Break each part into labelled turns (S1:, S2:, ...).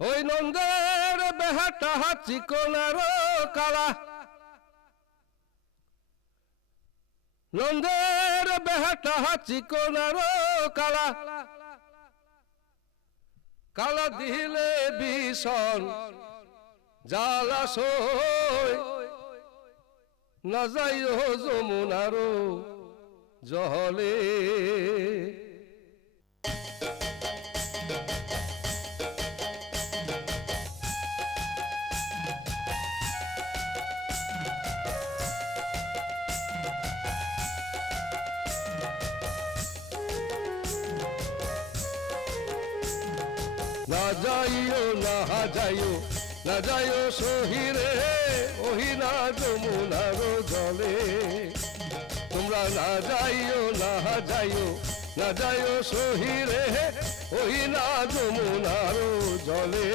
S1: ওই নন্দের বেহাটা চিকনার কালা। নন্দের বেহাটা চিকনার কালা। কালা দিলে ভীষণ জালাশয় না যাইও যমুনারো জহলে না যাইও না যাইও না যাইও সহিরে ওহি না যমুনার জলে। তোমরা না যাইও না যাইও না যাইও সহিরে ওহি না যমুনার জলে।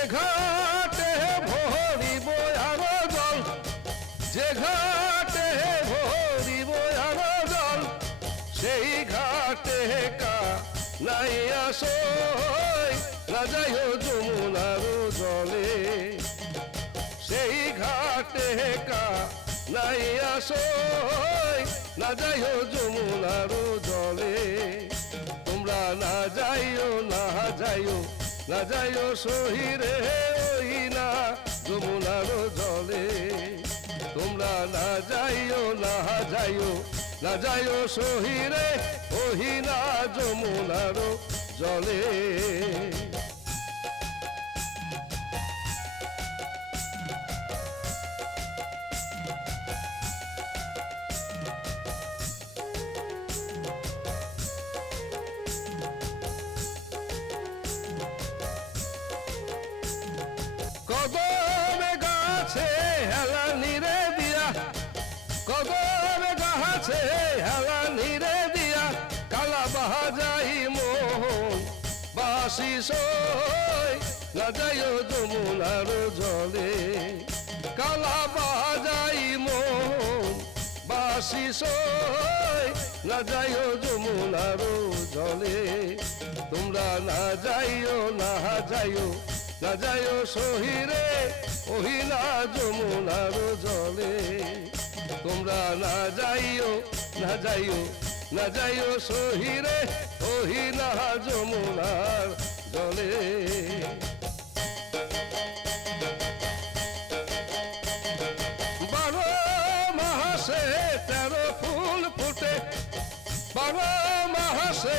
S1: যে ঘাটে ভরিব আর জল, যে ঘাটে ভরিব আর জল, সেই ঘাটে কা নাই আসো যাইও যমুনার জলে। সেই ঘাটে কা নাই আসো না যাইও যমুনার জলে। তোমরা না যাইও না যাইও না যাইও সহিরে ওই না যমুনারও জলে। তোমরা না যাইও না যাইও না যাইও সহিরে ওহি না, যমুনার জলে। কদমে গাছে হেলা নিরে দিয়া, কদমে গাছে হেলা নিরে দিয়া, কালা বাহা যাই মোহন বাসি সই, না যাইও যমুনার জলে। কালা বাহা যাই মোহন বাসি সই, না যাইও যমুনার জলে। তোমরা না যাইও না যাইও যাইও সহিরে ওহি যমুনার জলে। তোমরা না যাইও না যাইও না যাইও সহিরে না যমুনার জলে। বারো মাসে তেরো ফুল ফুটে, বারো মাসে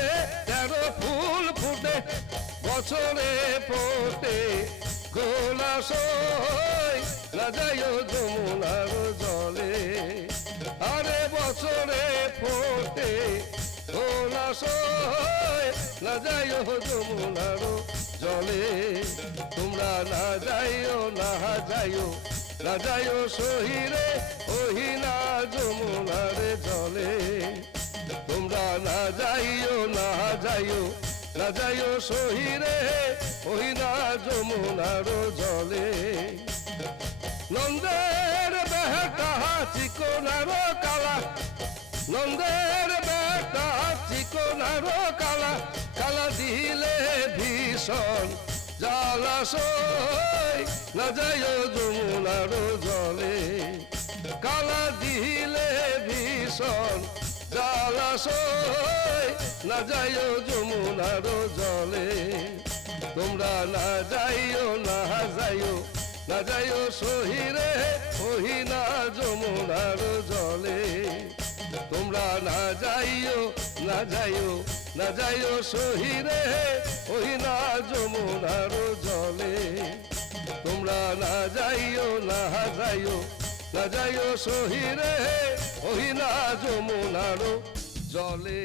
S1: তেরো ফুল ফুটে। বছরে ফোটে গোলা সই না যাইও যমুনার জলে। আরে বছরে ফোটে গোলা সই না যাইও যমুনার জলে। তোমরা না যাইও না যাইও যাইও সহিরে ওহি না যমুনার জলে। তোমরা না যাইও না যাইও যাইও সহিরে না যমুনার জলে। নন্দের বেহটা চিকোনার কালা, নন্দের বেটা চিকোনার কালা কালা দিলে ভীষণ জালাশয় না যাইও যমুনার জলে। কালা দিলে ভীষণ জালাশয় না যাইও যমুনার জলে। তোমরা না যাইও না যাইও না যাইও সহিরে ওহি না যমুনার জলে। তোমরা না যাইও না যাইও না যাইও সহিরে ওহি না যমুনার জলে। তোমরা না যাইও না যাইও না যাইও সহিরে ওহি যমুনারো যমুনার জলে।